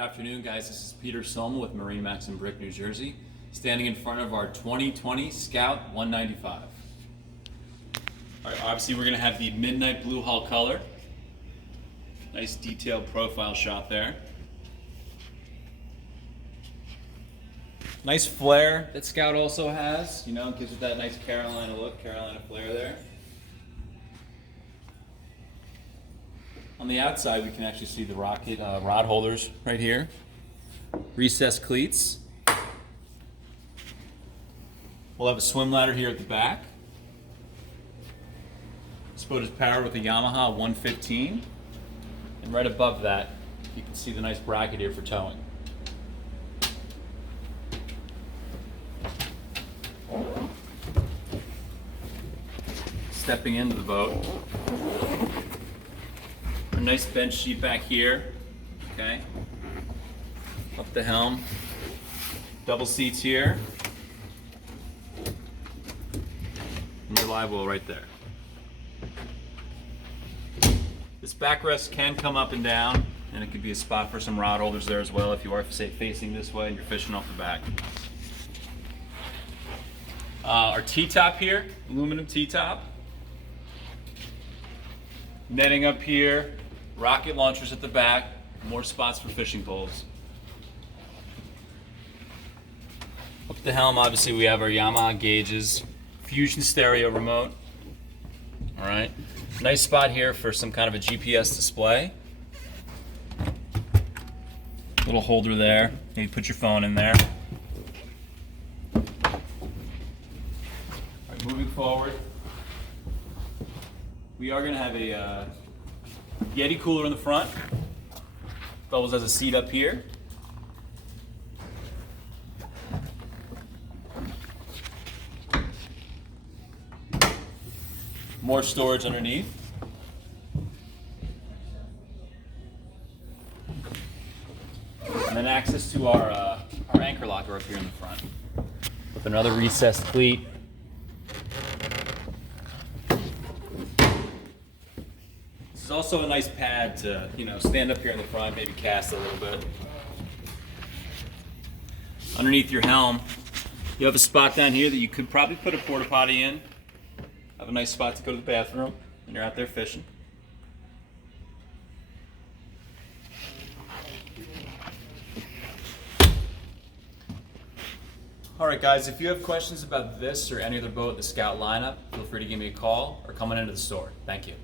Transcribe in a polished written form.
afternoon, guys. This is Peter Somel with MarineMax Brick, New Jersey, standing in front of our 2020 Scout 195. All right, obviously we're going to have the midnight blue hull color. Nice detailed profile shot there. Nice flare that Scout also has, you know, gives it that nice Carolina look, Carolina flare there. On the outside, we can actually see the rocket rod holders right here. Recessed cleats. We'll have a swim ladder here at the back. This boat is powered with a Yamaha 115. And right above that, you can see the nice bracket here for towing. Stepping into the boat. A nice bench seat back here, okay? Up the helm. Double seats here. And your live well right there. This backrest can come up and down, and it could be a spot for some rod holders there as well if you are, say, facing this way and you're fishing off the back. Our T-top here, aluminum T-top. Netting up here. Rocket launchers at the back, more spots for fishing poles. Up the helm, obviously we have our Yamaha gauges, Fusion stereo remote. All right, nice spot here for some kind of a GPS display. Little holder there, maybe put your phone in there. All right, moving forward, we are going to have a Yeti cooler in the front. Bubbles has a seat up here. More storage underneath. And then access to our anchor locker up here in the front. With another recessed cleat. There's also a nice pad to, you know, stand up here in the front, maybe cast a little bit. Underneath your helm, you have a spot down here that you could probably put a porta potty in. Have a nice spot to go to the bathroom when you're out there fishing. Alright guys, if you have questions about this or any other boat in the Scout lineup, feel free to give me a call or come on into the store. Thank you.